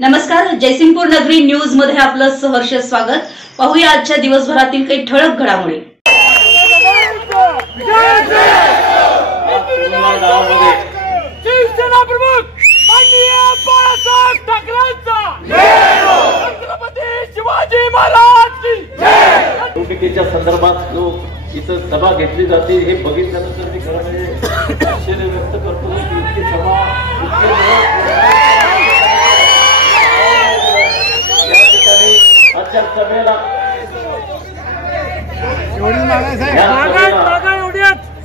नमस्कार, जयसिंगपूर नगरी न्यूज मध्ये आपलं सहर्ष स्वागत। पाहूया आजच्या दिवसभरातील काही ठळक घडामोडी। शिवसेना प्रमुख माननीय बाळासाहेब ठाकरेंचा छत्रपती शिवाजी महाराज की निवडणुकीच्या संदर्भात जो इथं सभा घेतली जाते हे बघितल्यानंतर मी खरं म्हणजे आश्चर्य व्यक्त करतो की इतकी सभा या ठिकाणी आजच्या सभेला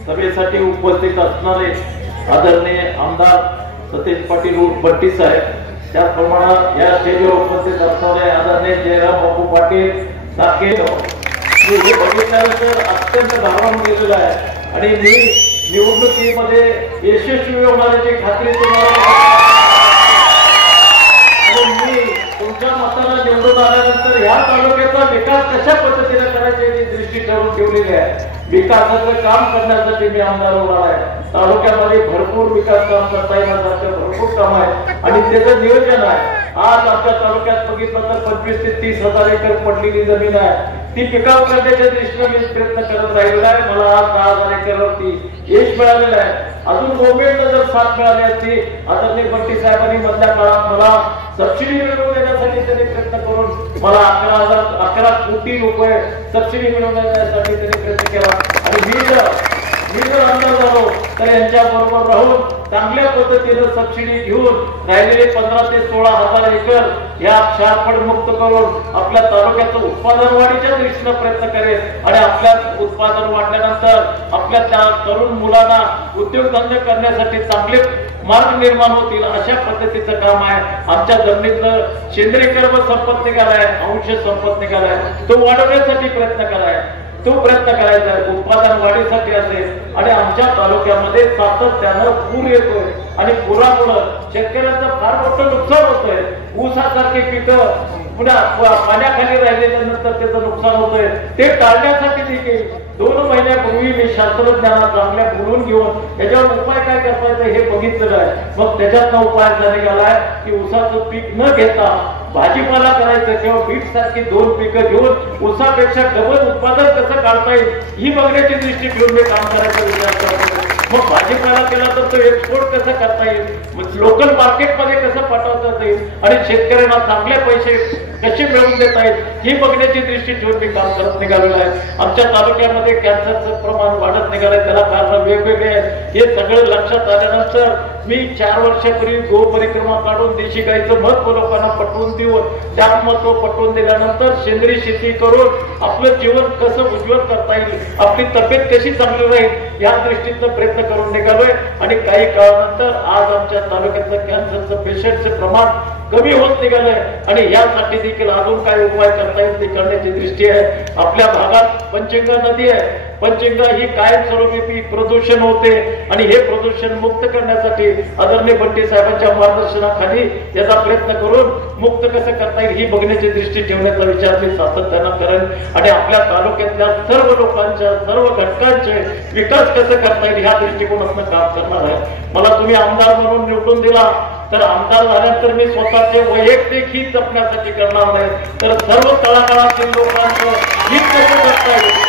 सभेसाठी उपस्थित असणारे आदरणीय आमदार सतेज पाटील उर्फ बट्टी साहेब, त्याचप्रमाणे या स्टेजवर उपस्थित असणारे आदरणीय जयराम बापू पाटील साके हे बघितल्यानंतर अत्यंत भारावून गेलेलं आहे आणि मी निवडणुकीमध्ये यशस्वी होण्याची खात्री तुम्हाला मी तुमच्या मताला निवडून आल्यानंतर या तालुक्याचा विकास कशा पद्धतीने करायची याची दृष्टी ठरवून ठेवलेली आहे। विकासाचं काम करण्यासाठी मी आमदार होणार आहे। तालुक्यामध्ये भरपूर विकास काम करता येण्यासारखं भरपूर काम आहे आणि त्याचं नियोजन आहे। आज आमच्या तालुक्यात बघितलं तर 25 ते 30 हजार एकर पडलेली जमीन आहे, ती पिकाऊ करण्याच्या दृष्टीने मी प्रयत्न करत राहिलेला आहे। मला आज 10,000 एकरवरती यश मिळालेलं आहे। अजून गव्हर्नमेंटला जर साथ मिळाली असती, आदरणीय बट्टी साहेबांनी मधल्या काळात मला सबसिडी मिळवून देण्यासाठी त्यांनी प्रयत्न करून मला 11 कोटी रुपये सबसिडी मिळवून देण्यासाठी त्यांनी प्रयत्न केला आणि मी जर आमदार झालो तर यांच्या बरोबर राहून चांगल्या पद्धतीने सबसिडी घेऊन राहिलेले 15 ते 16 हजार एकर या क्षारपड मुक्त करून आपल्या तालुक्याचं उत्पादन वाढीच्या दृष्टीने प्रयत्न करेल आणि आपल्या उत्पादन वाढल्यानंतर आपल्या त्या तरुण मुलांना उद्योगधंदे करण्यासाठी चांगले मार्ग निर्माण होतील अशा पद्धतीचं काम आहे। आमच्या जमिनीतलं सेंद्रिय कर्म संपत निघालाय, अंश संपत निघालाय, तो वाढवण्यासाठी प्रयत्न कराय, तो प्रयत्न करायचा आहे उत्पादन वाढीसाठी असेल आणि आमच्या तालुक्यामध्ये सातत्यानं पूर येतोय आणि पुरामुळे शेतकऱ्यांचं फार मोठं नुकसान होतंय। ऊसासारखी पिकं पुन्हा पाण्याखाली राहिल्यानंतर त्याचं नुकसान होतंय, ते टाळण्यासाठी देखील 2 महिन्यापूर्वी मी शास्त्रज्ञांना चांगल्या बोलून घेऊन याच्यावर उपाय काय करायचं हे बघितलेलं आहे। मग त्याच्यातला उपाय झाला गेलाय की ऊसाचं पीक न घेता भाजीपाला करायचं किंवा बीट सारखी 2 पिकं घेऊन ऊसापेक्षा डबल उत्पादन कसं काढता येईल ही बघण्याची दृष्टी ठेवून मी काम करायचा विचार करतो। मग भाजीपाला केला तर तो एक्सपोर्ट कसं करता येईल, मग लोकल मार्केटमध्ये कसं पाठवता येईल आणि शेतकऱ्यांना चांगले पैसे कसे मिळवून देता येईल ही बघण्याची दृष्टी ठेवून मी काम करत निघालेलं आहे। आमच्या तालुक्यामध्ये कॅन्सरचं प्रमाण वाढत निघालंय, त्याला कारण वेगवेगळे आहेत। हे सगळं लक्षात आल्यानंतर मी 4 वर्षापूर्वी गो परिक्रमा काढून देशी गाईचं महत्व लोकांना पटवून देऊन त्यात महत्व पटवून दिल्यानंतर सेंद्रिय शेती करून आपलं जीवन कसं उज्ज्वल करता येईल, आपली तब्येत कशी चांगली राहील या दृष्टीचा प्रयत्न करून निघालोय आणि काही काळानंतर आज आमच्या तालुक्यातलं कॅन्सरचं पेशंटचं प्रमाण कमी होत निघालंय आणि यासाठी देखील अजून काय उपाय करता येईल ते करण्याची दृष्टी आहे। आपल्या भागात पंचगंगा नदी आहे, पंचगंगा ही कायमस्वरूपी प्रदूषण होते आणि हे प्रदूषण मुक्त करण्यासाठी आदरणीय बट्टी साहेबांच्या मार्गदर्शनाखाली याचा प्रयत्न करून मुक्त कसं करता येईल ही बघण्याची दृष्टी ठेवण्याचा विचार मी सातत्यानं करेन आणि आपल्या तालुक्यातल्या सर्व लोकांच्या सर्व घटकांचे विकास कसं करता येईल ह्या दृष्टिकोनातून काम करणार आहे। मला तुम्ही आमदार म्हणून निवडून दिला तर आमदार झाल्यानंतर मी स्वतःचे वैयक्तिक हित जपण्यासाठी करणार नाही तर सर्व तळागाळातील लोकांचं हित कसं करता येईल,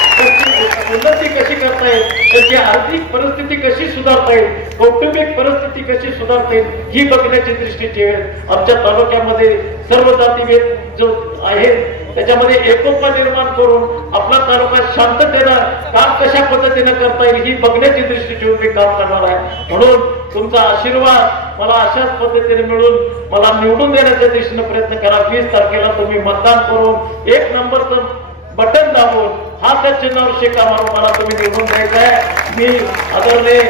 उन्नती कशी करता येईल, त्याची आर्थिक परिस्थिती कशी सुधारता येईल, कौटुंबिक परिस्थिती कशी सुधारता येईल ही बघण्याची दृष्टी ठेवेल। आमच्या तालुक्यामध्ये सर्व जातीभेद जो आहे त्याच्यामध्ये एकोपा निर्माण करून आपला तालुका शांततेनं काम कशा पद्धतीने करता येईल ही बघण्याची दृष्टी ठेवून मी काम करणार आहे। म्हणून तुमचा आशीर्वाद मला अशाच पद्धतीने मिळून मला निवडून देण्याच्या दृष्टीने प्रयत्न करा। 20 तारखेला तुम्ही मतदान करून 1 नंबरचं बटन दाबून हात चिन्हावर शेका मारून मला तुम्ही निवडून द्यायचं आहे। मी आदरणीय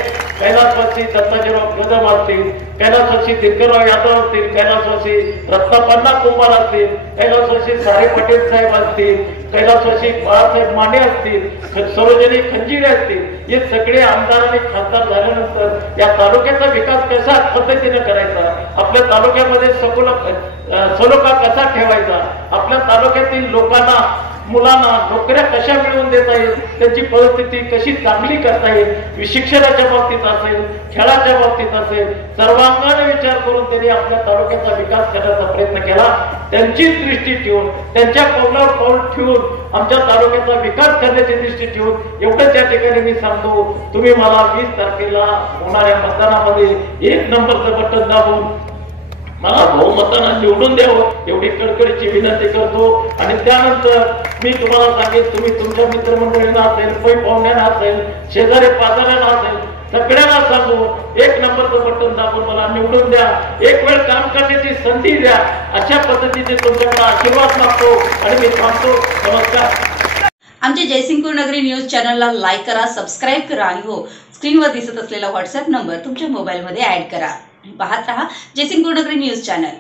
कैलासवासी दत्ताजीराव कदम असतील, कैलासवासी दिनकरराव यादव असतील, कैलासवासी रत्नापन्ना कुंभार असतील, कैलासवासी सारे पटेल साहेब असतील, कैलासवासी बाळासाहेब माने असतील, सरोजिनी खंजिरे असतील, हे सगळे आमदार आणि खासदार झाल्यानंतर या तालुक्याचा विकास कशा पद्धतीने करायचा, आपल्या तालुक्यामध्ये सलोखा कसा ठेवायचा, आपल्या तालुक्यातील लोकांना मुलांना नोकऱ्या कशा मिळवून देता येईल, त्यांची परिस्थिती कशी चांगली करता येईल, शिक्षणाच्या बाबतीत असेल, खेळाच्या बाबतीत असेल, सर्वांगाने विचार करून त्यांनी आपल्या तालुक्याचा विकास करण्याचा प्रयत्न केला. त्यांचीच दृष्टी ठेवून, त्यांच्या पावलावर पाऊल ठेवून आमच्या तालुक्याचा विकास करण्याची दृष्टी ठेवून एवढं त्या ठिकाणी मी सांगतो, तुम्ही मला 20 तारखेला होणाऱ्या मतदानामध्ये 1 नंबरचं बटन दाबून मला बहुमतानं निवडून द्यावं एवढी कळकळीची विनंती करतो. आणि त्यानंतर मी तुम्हाला सांगेन, तुम्ही तुमच्या मित्रमंडळींना असेल, पै पाहुण्यांना असेल, शेजारी पाजाऱ्यांना असेल, सगळ्यांना सांगू 1 नंबरचं बटन दाबून मला निवडून द्या, एक वेळ काम करण्याची संधी द्या. अशा पद्धतीने तुमच्याकडे आशीर्वाद मागतो आणि मी थांबतो. नमस्कार. आमच्या जयसिंगपूर नगरी न्यूज चॅनलला लाईक करा, सबस्क्राईब करा आणि हो, स्क्रीनवर दिसत असलेला व्हॉट्सअप नंबर तुमच्या मोबाईलमध्ये ऍड करा. पाहत रहा जयसिंगपूर नगरी न्यूज चॅनल.